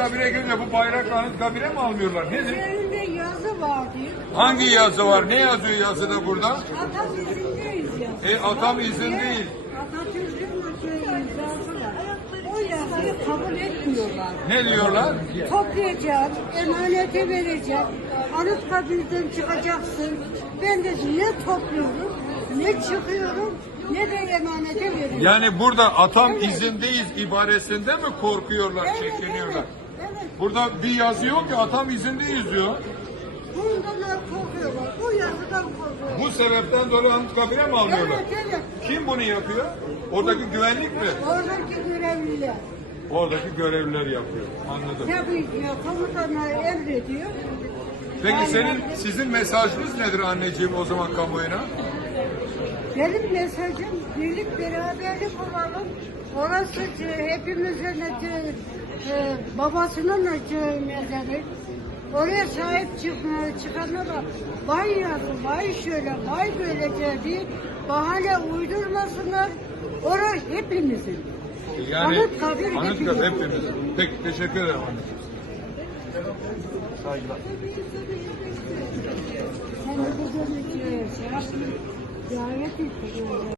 Anıtkabir'e gelince bu bayrak Anıtkabir'e mi almıyorlar? Nedir? Üzerinde yazı var diyor. Hangi yazı var? Ne yazıyor yazıda burada? Atam izindeyiz yazı. E, atam izin değil. Atatürk'ün şey imzası var. O yazıyı kabul etmiyorlar. Ne diyorlar? Toplayacağım, emanete vereceğim. Anıtkabir'den çıkacaksın. Ben de ne topluyorum, ne çıkıyorum, ne de emanete veriyorum. Yani burada atam izindeyiz ibaresinde mi korkuyorlar, Evet, çekiniyorlar? evet, evet. Burada bir yazı yok ki atam izindeyiz diyor. Bundan korkuyorlar. Bu yazıdan korkuyorlar. Bu sebepten dolayı Anıtkabir'e mi alıyorlar? Evet, evet. Kim bunu yapıyor? Oradaki güvenlik mi? Oradaki görevliler. Oradaki görevliler yapıyor. Anladım. Tabii ki komutanlar emrediyor. Peki senin sizin mesajınız nedir anneciğim o zaman kamuoyuna? Benim mesajım birlik beraberlik olalım. Orası hepimizin e, e, babasının mezarı. Oraya sahip çıkmaya çıkanlara vay yazın, vay şöyle, vay böyle diye bahane uydurmasınlar. Orası hepimizin. Yani Anıtkabir Anıtkabir hepimiz. hepimiz. Peki teşekkür ederim. Saygılar. Sen de bu şey yapma. Ziyaret et.